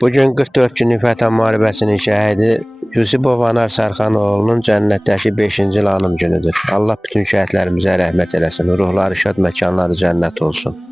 Bugün 44 günlük Vətən müharibəsinin şəhidi Yusifov Anar Sərxanoğlunun cənnətdəki 5-ci anım günüdür. Allah bütün şəhidlərimizə rəhmət eləsin. Ruhları şad, məkanları cənnət olsun.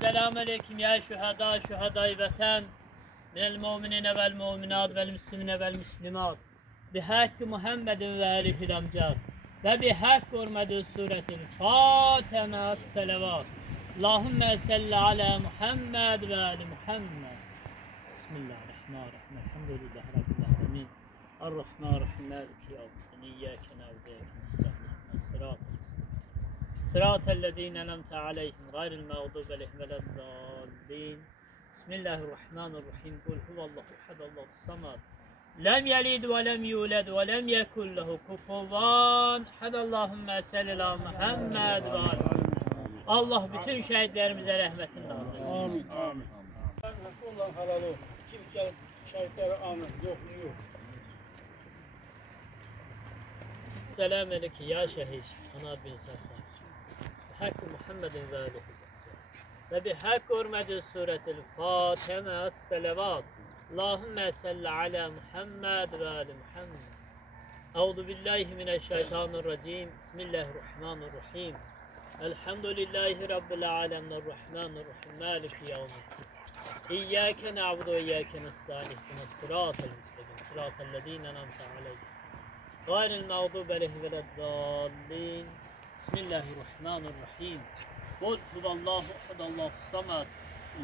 Selamünaleyküm ya şuhadai vatan minel mu'minine vel mu'minat vel müslimine vel müslimat bihakkı Muhammedin ve aleyhil amcad ve bihakkı hurmeti suretil Fatiha selavat Allahümme salli ala Muhammed ve ali Muhammed. Bismillahirrahmanirrahim. Elhamdülillahi Rabbil alemin. Errahmanirrahim. Maliki yevmiddin. İyyâke na'budu ve iyyâke nestaîn. Sıratal müstakîm. Sıratellezîne en'amte aleyhim gayril mağdûbi aleyhim veleddâllîn. Bismillahirrahmanirrahim. Kul huvallahu ehad Allahus samad. Lem yelid ve lem yulad ve lem yekun lehu kufuven ehad. Allahümme salli ala Muhammed ve ali. Allah bütün şehitlerimize rahmetini nazil eylesin. Amin. Amin. Hakkı halal olsun. Kim gelip şehitlere amin. Yok. Selamünaleyküm ya şehit Anar bin Safvan. Hakkı Muhammedin ve aleyhi ve bi hakkı hurmeti suretil Fatiha selavat. Allahümme salli ala Muhammed ve ali Muhammed. Euzu billahi mineşşeytanirracim. Bismillahirrahmanirrahim. Elhamdülillahi Rabbil alemin. Errahmanirrahim. Maliki yevmiddin. İyyâke na'budu ve iyyâke nestaîn. İhdinas sıratal müstakîm. Sıratellezîne en'amte aleyhim gayril mağdûbi aleyhim veleddâllîn. Bismillahirrahmanirrahim. Kul huvallahu ehad Allahus samad.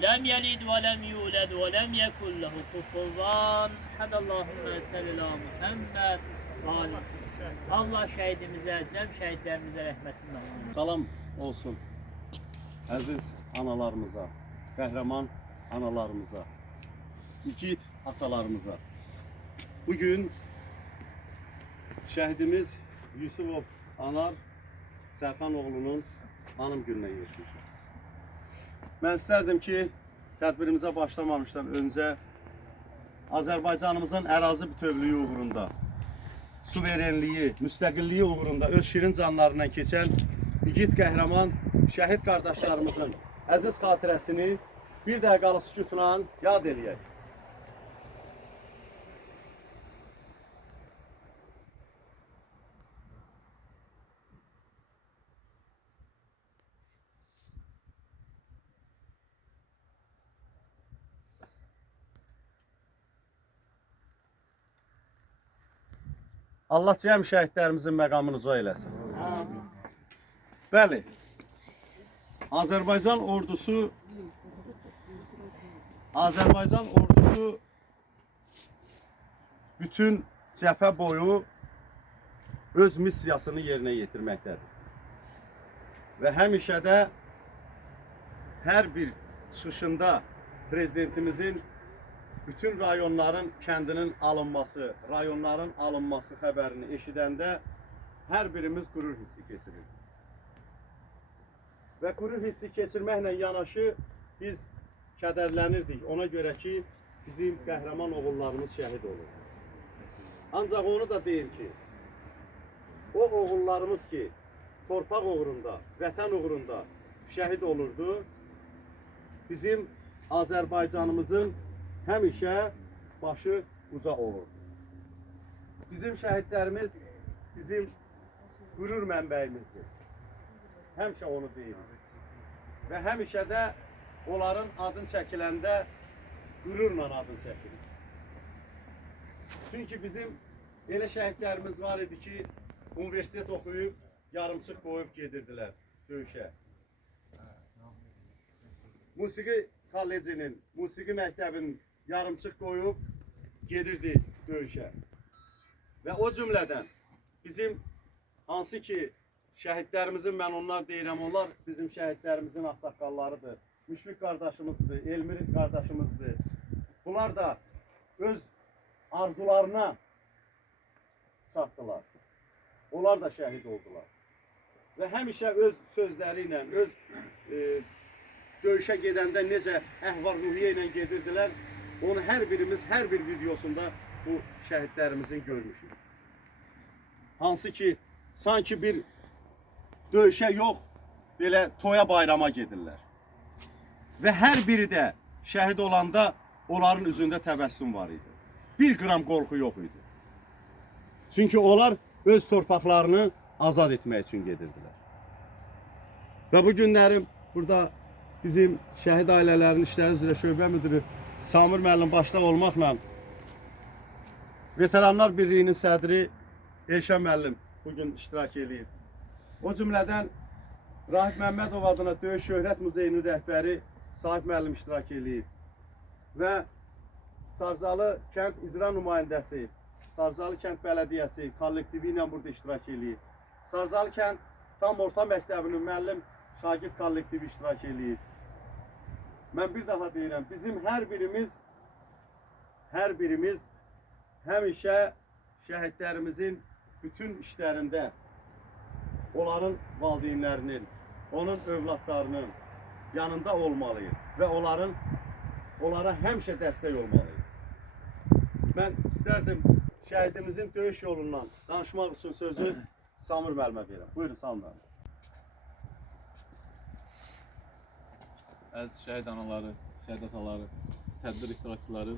Lem yelid ve lem yulad ve lem yekun lehu kufuven ehad. Allahümme salli ala Muhammed ve ali. Allah şehidimize, cem şehitlerimize rahmetini nasip. Salam olsun əziz analarımıza, qəhrəman analarımıza, igid atalarımıza. Bugün şəhidimiz Yusubov Anar Sərxanoğlu'nun anım gününə yetişmişik. Mən istərdim ki, tədbirimizə başlamamışdan öncə Azərbaycanımızın ərazi bütövlüyü uğrunda, suverenliyi, müstəqilliyi uğrunda öz şirin canlarından keçən igid qəhrəman şəhid qardaşlarımızın əziz xatirəsini bir dəqiqəli sükutla yad eləyək. Allah cəm şəhidlərimizin məqamını uca eləsin. Bəli, Azərbaycan ordusu bütün cəbhə boyu öz missiyasını yerinə yetirməkdədir. Və həmişə də hər bir çıxışında prezidentimizin bütün rayonların kəndinin alınması, rayonların alınması xəbərini eşidəndə hər birimiz qürur hissi keçirir. Və qürur hissi keçirməklə yanaşı biz kədərlənirdik. Ona görə ki, bizim qəhrəman oğullarımız şəhid olur. Ancaq onu da deyir ki, o oğullarımız ki, torpaq uğrunda, vətən uğrunda şəhid olurdu, bizim Azərbaycanımızın həmişə başı uca olur. Bizim şəhidlərimiz bizim qürur mənbəyimizdir. Həmişə onu deyirik. Və həmişə də onların adın çəkiləndə qürurla adın çəkilir. Çünki bizim elə şəhidlərimiz var idi ki, universitet oxuyub, yarımçıq qoyub gedirdilər döyüşə. Musiqi kollecinin, musiqi məktəbinin yarımçıq qoyub gedirdi döyüşə. Və o cümlədən bizim hansı ki şəhidlərimizin, mən onlar deyirəm, onlar bizim şəhidlərimizin ağsaqqallarıdır. Müşfiq qardaşımızdır, Elmir qardaşımızdır. Bunlar da öz arzularına çatdılar. Onlar da şəhid oldular. Və həmişə öz sözləri ilə, öz döyüşə gedəndə necə əhval-ruhiyyə ilə gedirdilər, onu hər birimiz, hər bir videosunda bu şəhidlərimizin görmüşük. Hansı ki, sanki bir döyüşə yox, belə toya bayrama gedirlər. Və hər biri də şəhid olanda onların üzündə təbəssüm var idi. Bir qram qorxu yox idi. Çünki onlar öz torpaqlarını azad etmək üçün gedirdilər. Və bu günlərim burada bizim şəhid ailələrinin işləri üzrə şöbə müdürü Samir müəllim başda olmaqla Veteranlar Birliyinin sədri Elşən müəllim bugün iştirak edib. O cümlədən Rahib Məmmədov adına Döyüş Şöhrət Muzeyinin rəhbəri Sahib müəllim iştirak edib. Və Sarzalı kənd icra nümayəndəsi, Sarzalı kənd bələdiyyəsi kollektivi ilə burada iştirak edib. Sarzalı kənd tam orta məktəbinin müəllim şagird kollektivi iştirak edib. Mən bir daha deyirəm, bizim hər birimiz həmişə şəhidlərimizin bütün işlərində onların valideynlərinin, onun övladlarının yanında olmalıyıq və onlara həmişə dəstək olmalıyıq. Mən istərdim şəhidimizin döyüş yolundan danışmaq üçün sözü Samir müəllimə verirəm. Buyurun Samir müəllim. Əziz şəhid anaları, şəhid ataları, tədbir iştirakçıları,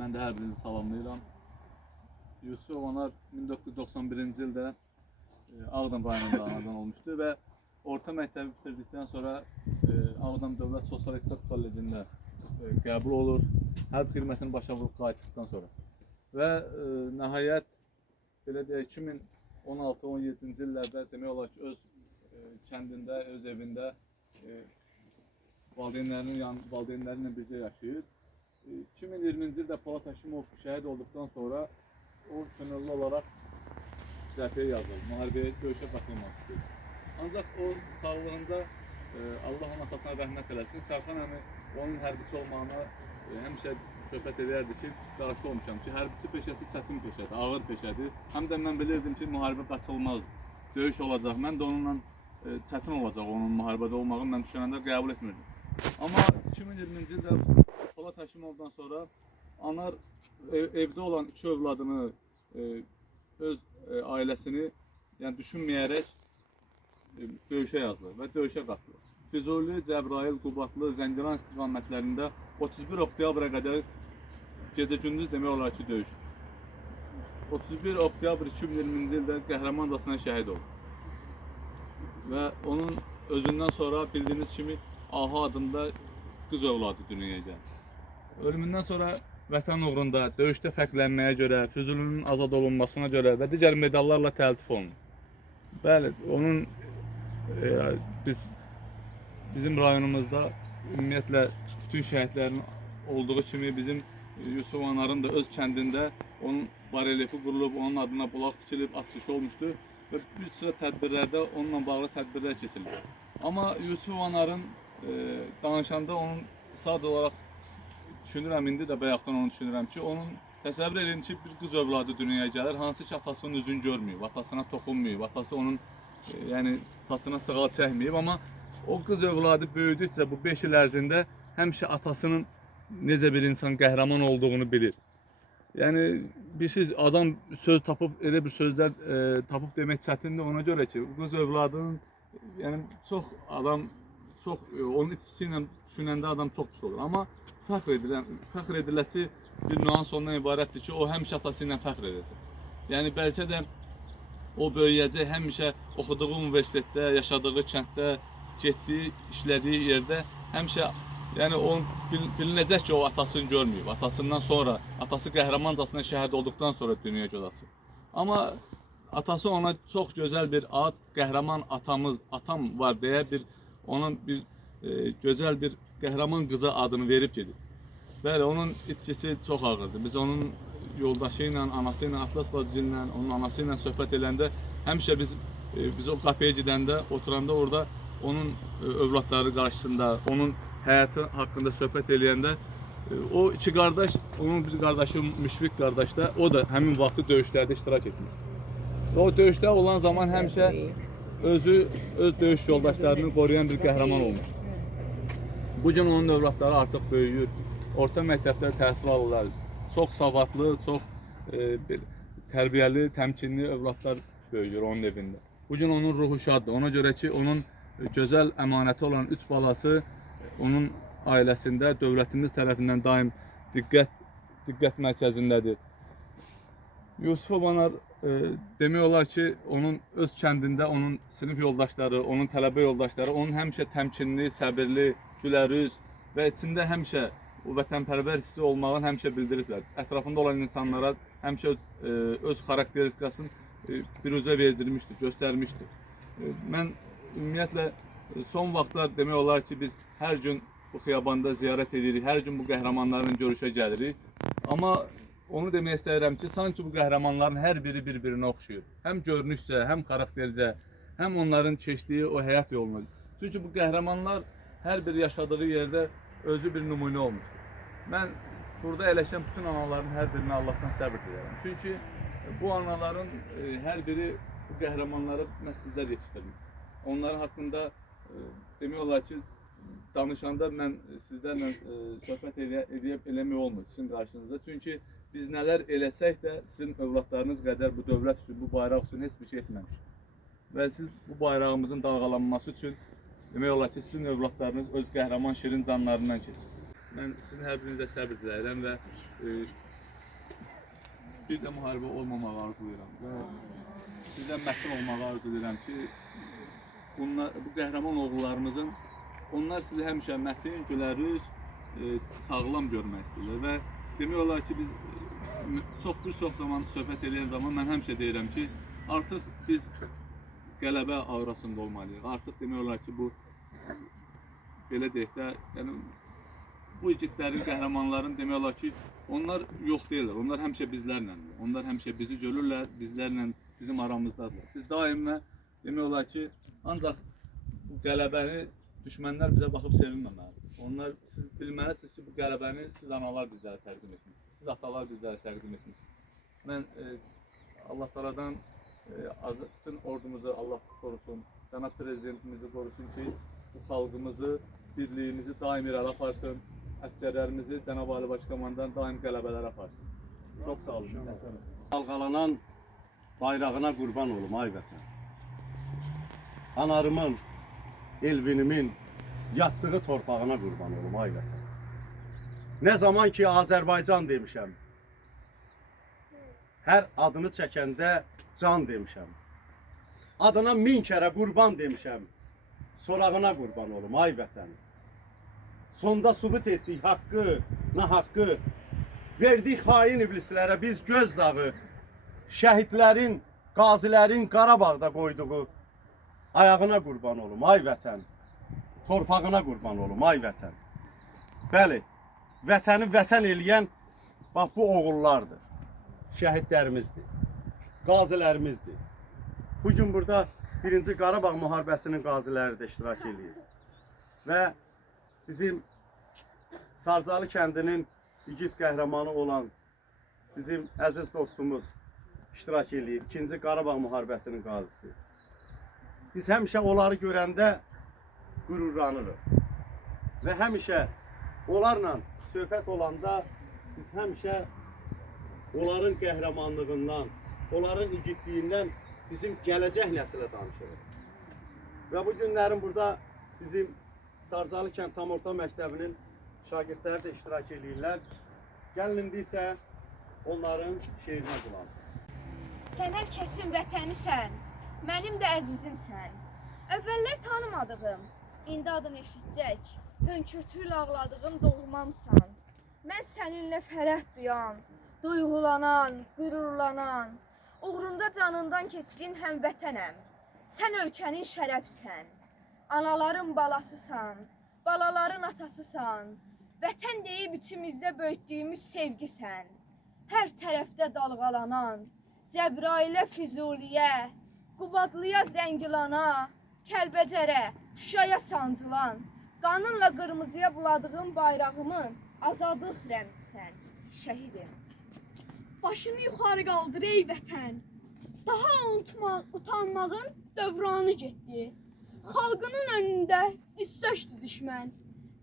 mən də hər birinizi salamlayıram. Yusubov Anar 1991-ci ildə Ağdam rayonunda anadan olmuşdu və orta məktəbi bitirdikdən sonra Ağdam Dövlət Sosial İqtisad Kollecində qəbul olur, hərb xidmətini başa vurub qayıtdıqdan sonra. Və nəhayət, belə deyək, 2016-17-ci illərdə demək olar ki, öz kəndində, öz evində valideynlərlə birgə yaşayır. 2020-ci ildə Polat Həşimov şəhid olduqdan sonra o könüllü olaraq cəbhəyə yazıldı, müharibəyə, döyüşə qatılmaq istəyir. Ancaq o sağlığında Allah onun atasına rəhmət eləsin. Sərxan əmi onun hərbiçi olmağına həmişə söhbət edərdi ki, qarşı olmuşam ki, hərbiçi peşəsi çətin peşədir, ağır peşədir. Həm də mən bilirdim ki, müharibə qaçılmaz, döyüş olacaq. Mən də onunla çətin olacaq onun müharibədə olmağını mən düşünəndə qəbul etmirdim. Amma 2020-ci ildə Polad Həşimovdan sonra Anar evdə olan 2 övladını, öz ailəsini yəni düşünməyərək döyüşə yazılır və döyüşə qatılır. Füzuli, Cəbrayıl, Qubadlı, Zəngilan istiqamətlərində 31 oktyabra qədər gecə-gündüz demək olar ki, döyüş. 31 oktyabr 2020-ci ildə qəhrəmancasına şəhid oldu. Və onun özündən sonra bildiyiniz kimi Aha adında qız övladı dünyaya gəldi. Ölümündən sonra vətən uğrunda döyüşdə fərqlənməyə görə, Füzulinin azad olunmasına görə və digər medallarla təltif olundu. Bəli, onun bizim rayonumuzda ümumiyyətlə bütün şəhidlərin olduğu kimi bizim Yusuf Anarın da öz kəndində onun barelyefi qurulub, onun adına bulaq tikilib, asılışı olmuşdu və bir sıra tədbirlərdə onunla bağlı tədbirlər keçirildi. Amma Yusuf Anarın danışanda onun sadəcə olaraq düşünürəm, indi də bayaqdan onu düşünürəm ki, onun təsəvvür edin ki, bir qız övladı dünyaya gəlir, hansı ki atasının üzünü görməyib, atasına toxunmayıb, atası onun yəni saçına sığal çəkməyib, amma o qız övladı böyüdükcə bu 5 il ərzində həmişə atasının necə bir insan qəhrəman olduğunu bilir. Yəni bilirsiniz, adam söz tapıb, elə bir sözlər tapıb demək çətindir ona görə ki, qız övladının yəni onun itkisi ilə düşünəndə adam çox pis olur. Amma fəxr ediləsi bir nüans ondan ibarətdir ki, o həmişə atası ilə fəxr edəcək. Yəni bəlkə də o böyüyəcək, həmişə oxuduğu universitetdə, yaşadığı kənddə, getdiyi, işlədiyi yerdə həmişə yəni onun bilinəcək ki, o atasını görməyib. Atasından sonra, atası qəhrəmancasına şəhid olduqdan sonra dünyaya göz açıb. Amma atası ona çox gözəl bir ad, qəhrəman atam var deyə onun bir gözəl bir qəhrəman qıza adını verib gedib. Bəli, onun itkisi çox ağırdır. Biz onun yoldaşı ilə, anası ilə, Atlas bacı ilə, onun anası ilə söhbət edəndə həmişə biz o qapıya gedəndə, oturanda orada onun övladları qarşısında, onun həyatı haqqında söhbət eləyəndə o 2 qardaş, onun bir qardaşı Müşfiq qardaş da, o da həmin vaxtı döyüşlərdə iştirak etmiş. O döyüşdə olan zaman həmişə öz döyüş yoldaşlarını qoruyan bir qəhrəman olmuşdur. Bugün onun övladları artıq böyüyür, orta məktəbdə təhsil alırlar. Çox savadlı, çox tərbiyəli, təmkinli övladlar böyüyür onun evində. Bugün onun ruhu şaddır. Ona görə ki, onun gözəl əmanəti olan 3 balası onun ailəsində dövlətimiz tərəfindən daim diqqət mərkəzindədir. Yusuf Anar demək olar ki, onun öz kəndində onun sinif yoldaşları, onun tələbə yoldaşları onun həmişə təmkinli, səbirli, gülərüz və içində həmişə o vətənpərvər hissi olmağını həmişə bildiriblər. Ətrafında olan insanlara həmişə öz xarakteristikasını biruzə verdirmişdir, göstərmişdir. Mən ümumiyyətlə son vaxtlar demək olar ki, biz hər gün bu xiyabanda ziyarət edirik, hər gün bu qəhrəmanların görüşə gəlirik. Amma onu demək istəyirəm ki, sanki bu qəhrəmanların hər biri bir-birinə oxşuyur. Həm görünüşcə, həm xaraktercə, həm onların keçdiyi o həyat yolunu. Çünki bu qəhrəmanlar hər biri yaşadığı yerdə özü bir nümunə olmuşdur. Mən burada əyləşən bütün anaların hər birinə Allahdan səbr diləyirəm. Çünki bu anaların hər biri bu qəhrəmanları məhz sizlər yetişdirmişsiniz. Onların haqqında demək olar ki, danışanda mən sizlərlə söhbət eləmək olmur sizin qarşınızda. Çünki biz nələr eləsək də sizin övladlarınız qədər bu dövlət üçün, bu bayraq üçün heç bir şey etməmişik. Və siz bu bayrağımızın dalğalanması üçün demək olar ki, sizin övladlarınız öz qəhrəman şirin canlarından keçir. Mən sizin hər birinizə səbr diləyirəm və bir də müharibə olmamağı arzulayıram və sizdən məhkum olmağı arzulayıram ki, bu qəhrəman oğullarımızın onlar sizi həmişə mətin, gülərüz, sağlam görmək istəyirlər və demək olar ki, biz bir çox zaman söhbət edən zaman mən həmişə deyirəm ki, artıq biz qələbə aurasında olmalıyıq. Artıq demək olar ki, bu belə deyək də, yəni bu igidlərin, qəhrəmanların demək olar ki, onlar yox deyirlər. Onlar həmişə bizlərləndir. Onlar həmişə bizi görürlər, bizlərlə bizim aramızdadırlar. Biz daimə demək olar ki, ancaq bu qələbəni düşmənlər bizə baxıb sevinməməlidir. Onlar, siz bilməlisiniz ki, bu qələbəni siz analar bizlərə təqdim etmişsiniz. Siz atalar bizlərə təqdim etmişsiniz. Mən Allah Teala'dan bütün ordumuzu Allah korusun, Cənab Prezidentimizi korusun ki, bu xalqımızı, birliyimizi daim irəli aparsın. Əskərlərimizi Cənab Ali Başkomandan daim qələbələr aparsın. Çox sağ olun. Dalğalanan bayrağına qurban olum ay vətən. Anarımın, Elvinimin yatdığı torpağına qurban olum ay vətən. Nə zaman ki Azərbaycan demişəm, hər adını çəkəndə can demişəm. Adına 1000 kərə qurban demişəm, sorağına qurban olum ay vətən. Sonda sübut etdik haqqı, nahaqqı, verdik xain iblislərə biz gözdağı, şəhidlərin, qazilərin Qarabağda qoyduğu ayağına qurban olum ay vətən, torpağına qurban olum ay vətən. Bəli, vətəni vətən eləyən bax bu oğullardır, şəhidlərimizdir, qazilərimizdir. Bugün burada 1-ci Qarabağ müharibəsinin qaziləri də iştirak edir. Və bizim Sarcalı kəndinin igid qəhrəmanı olan bizim əziz dostumuz iştirak edir. 2-ci Qarabağ müharibəsinin qazisi. Biz həmişə onları görəndə qürurlanırıq. Və həmişə onlarla söhbət olanda biz həmişə onların qəhrəmanlığından, onların igidliyindən bizim gələcək nəsilə danışırıq. Və bu günlərin burada bizim Sarcalı kənd tam orta məktəbinin şagirdləri də iştirak edirlər. Gəlin indi isə onların şeirinə qulaq. Sən hər kəsin vətənisən, mənim də əzizimsən. Əvvəllər tanımadığım, indi adını eşitcək, hönkürtüylə ağladığım doğmamsan. Mən səninlə fərəh duyan, duyğulanan, qürurlanan, uğrunda canından keçdiyin həmvətənəm. Sən ölkənin şərəfsən, anaların balasısan, balaların atasısan. Vətən deyib içimizdə böyütdüyümüz sevgisən. Hər tərəfdə dalğalanan, Cəbrailə, Füzuliyə, Qubadlıya, Zəngilana, Kəlbəcərə, Şuşaya sancılan, qanınla qırmızıya buladığım bayrağımın azadlıq rəmzisən, şəhidim. Başını yuxarı qaldır ey vətən, daha utanmağın dövranı getdi. Xalqının önündə diz çökdü düşmən,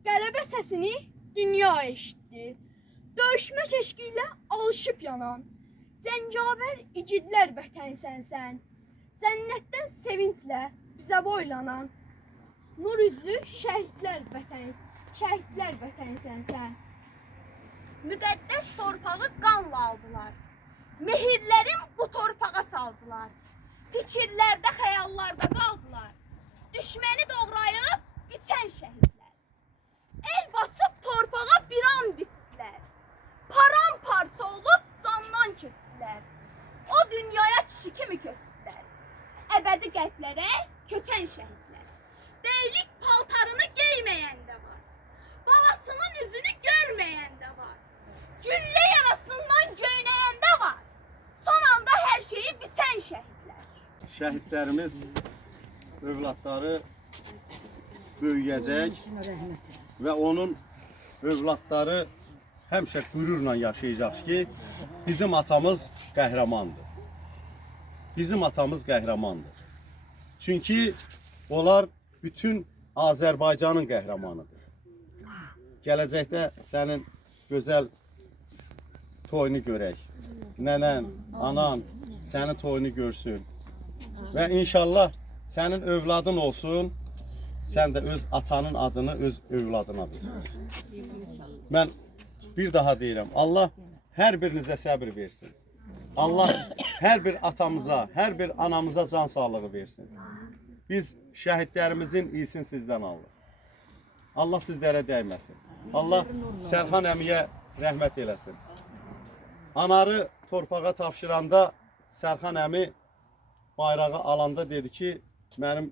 qələbə səsini dünya eşitdi. Döyüşmə keşki ilə alışıb yanan, cəngavər igidlər vətənsən sən. Cənnətdən sevinclə bizə boylanan, nur üzlü şəhidlər vətənsən sən. Müqəddəs torpağı qanla aldılar, mehirlərin bu torpağa saldılar. Fikirlərdə, xəyallarda qaldılar, düşməni doğrayıb biçən şəhidlər. El basıb torpağa bir an ditdilər, paramparça olub candan keçdilər. O dünyaya kişi kimi köçdülər, əbədi qəlblərə köçən şəhidlər. Beylik paltarını geyməyən də var, balasının üzünü görməyən də var. Güllə yarasından göynəyən də var, son anda hər şeyi biçən şəhidlər. Şəhidlərimiz övladları böyüyəcək və onun övladları həmişə qürurla yaşayacaq ki, bizim atamız qəhrəmandır. Bizim atamız qəhrəmandır. Çünki onlar bütün Azərbaycanın qəhrəmanıdır. Gələcəkdə sənin gözəl toyunu görək. Nənən, anan sənin toyunu görsün. Və inşallah sənin övladın olsun, sən də öz atanın adını öz övladına ver. Mən bir daha deyirəm, Allah hər birinizə səbir versin. Allah hər bir atamıza, hər bir anamıza can sağlığı versin. Biz şəhidlərimizin iyisini sizdən alırıq. Allah sizlərə dəyməsin. Allah Sərxan əmiyə rəhmət eləsin. Anarı torpağa tapşıranda Sərxan əmi bayrağı alanda dedi ki, mənim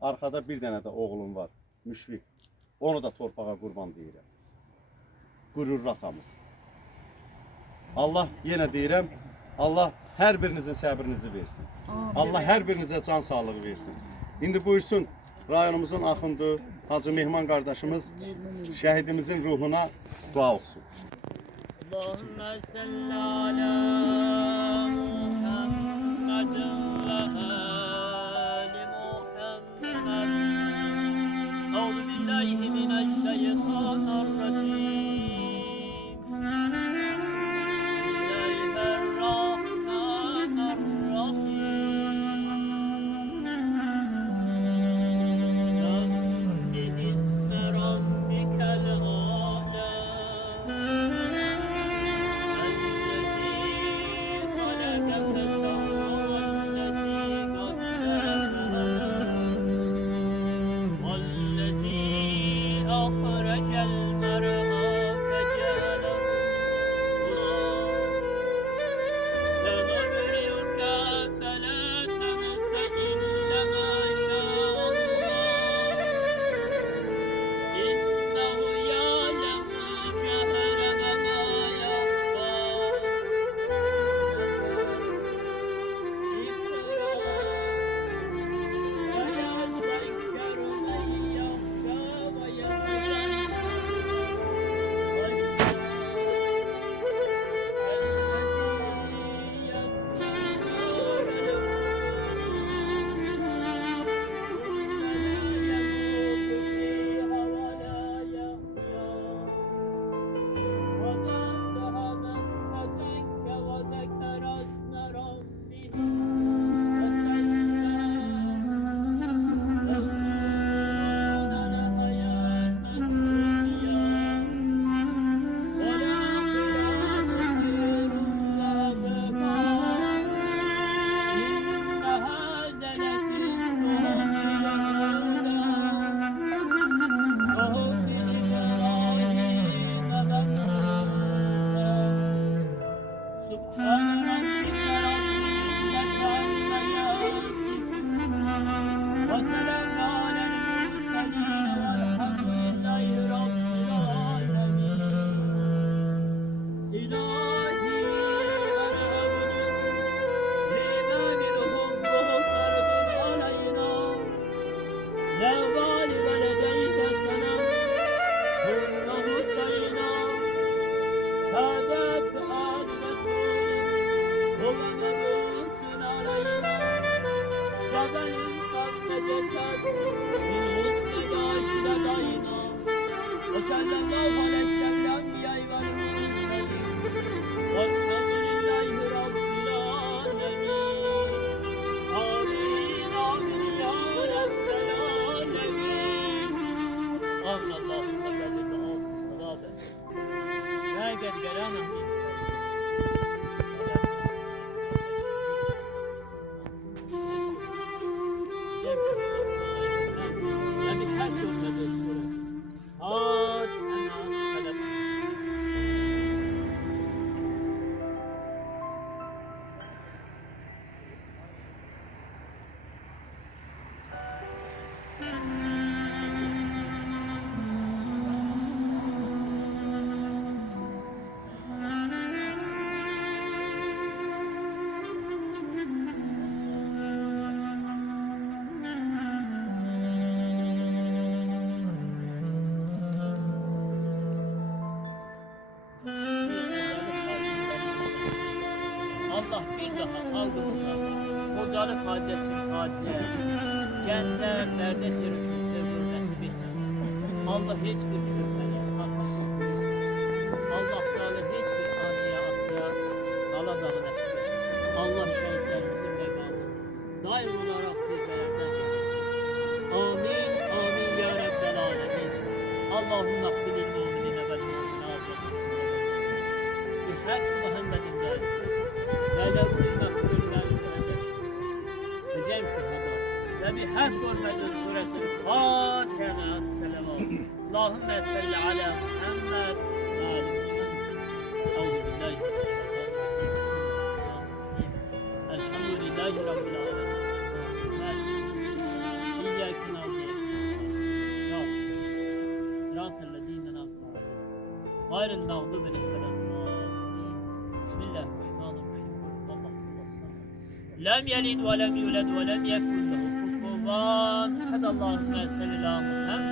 arkada bir dənə də oğlum var, Müşfiq. Onu da torpağa qurban deyirəm. Qürurlu atamız. Allah yenə deyirəm, Allah hər birinizin səbrinizi versin. Allah hər birinizə can sağlığı versin. İndi buyursun rayonumuzun axındı Hacı Mehman qardaşımız şəhidimizin ruhuna dua olsun. Allahümme salli ala Muhammed ve ali Muhammed. Euzu billahi mineşşeytanirracim. Allah bir daha halkımıza hocalık hacesi haciye, gençler derde yürütüldür nasip etmesin. Allah hiçbir kültürleri hatasız etmesin. Allah Teala hiçbir anıya akıya kala dağı nasip etmesin. Allah şehitlerimizin mekanı daim olarak sizlerden gelir. Amin, amin ya Rabbel alemin. Allahümme akbilil mu'minine vel mu'minat ve muslimin. Bihak Muhammedin derdi. Leyle'nin makbulleri Recep şuhada ve bir her görmediğin suretin Fatiha Esselamu Allahümme salli ala Muhammed ve ali Muhammed Euzu billahi Elhamdülillahi Rabbil alemin İyyâke na'budu Sıratellezîne en'amte aleyhim gayril mağdûbi aleyhim Bismillahirrahmanirrahim لم يلد ولم يولد ولم يكن له كفوا أحد اللهم صل على محمد